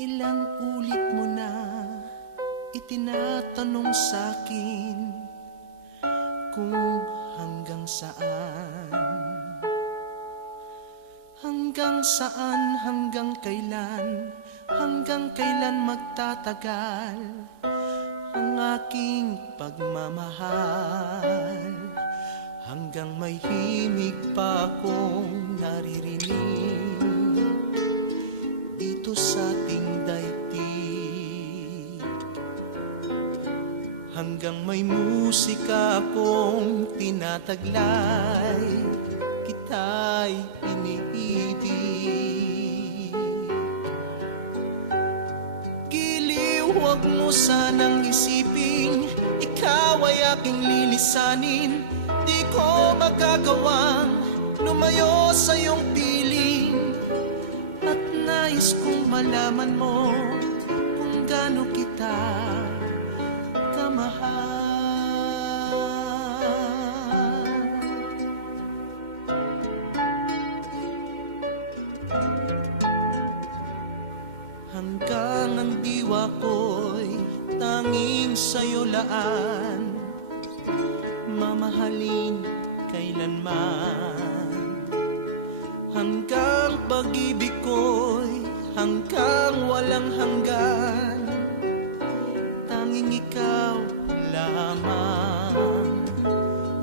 Ilang ulit mo na itinatanong sa'kin kung hanggang saan. Hanggang saan, hanggang kailan magtatagal ang aking pagmamahal. Hanggang may himig pa akong naririnig dito sa ating daigdig. Hanggang may musika akong tinataglay, kita'y iniibig. Giliw, huwag mo sanang isiping ikaw ay aking lilisanin. Di ko magagawang lumayo sa iyong piling, at nais kong malaman mo kung gaano kita kamahal. Hanggang ang diwa ko'y tanging sa'yo laan, mamahalin kailanman. Hanggang pag-ibig ko'y hanggang walang hanggan, tanging ikaw lamang.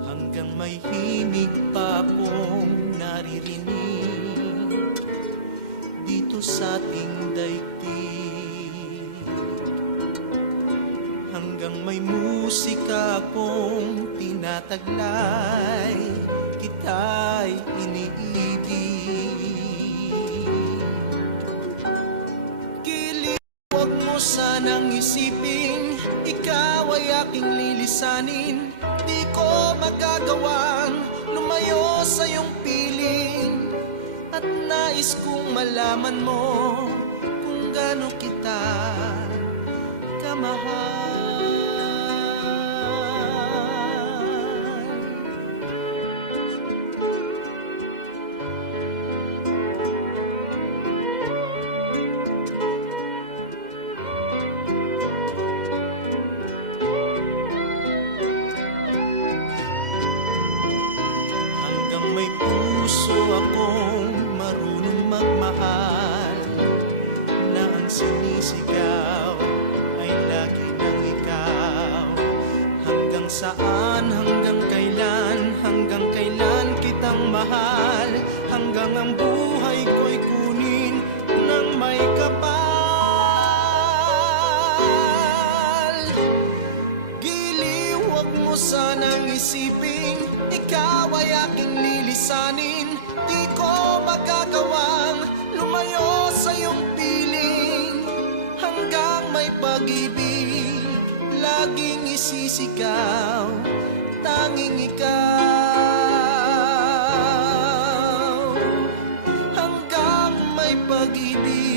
Hanggang may himig pa akong naririnig dito sa ating daigdig. Hanggang may musika akong tinataglay, kita'y iniibig. Giliw, huwag mo sanang isiping ikaw ay aking lilisanin. Di ko magagawang lumayo sa iyong piling, at nais kong malaman mo kung gaano kita kamahal. May puso akong marunong magmahal, na ang sinisigaw ay lagi ng ikaw. Hanggang saan, hanggang kailan kitang mahal, hanggang ang buhay ko'y kunin ng may kapal. Giliw, huwag mo sanang isiping ikaw ay aking lilisanin. Di ko magagawang lumayo sa iyong piling, hanggang may pag-ibig laging isisigaw, tanging ikaw. Hanggang may pag-ibig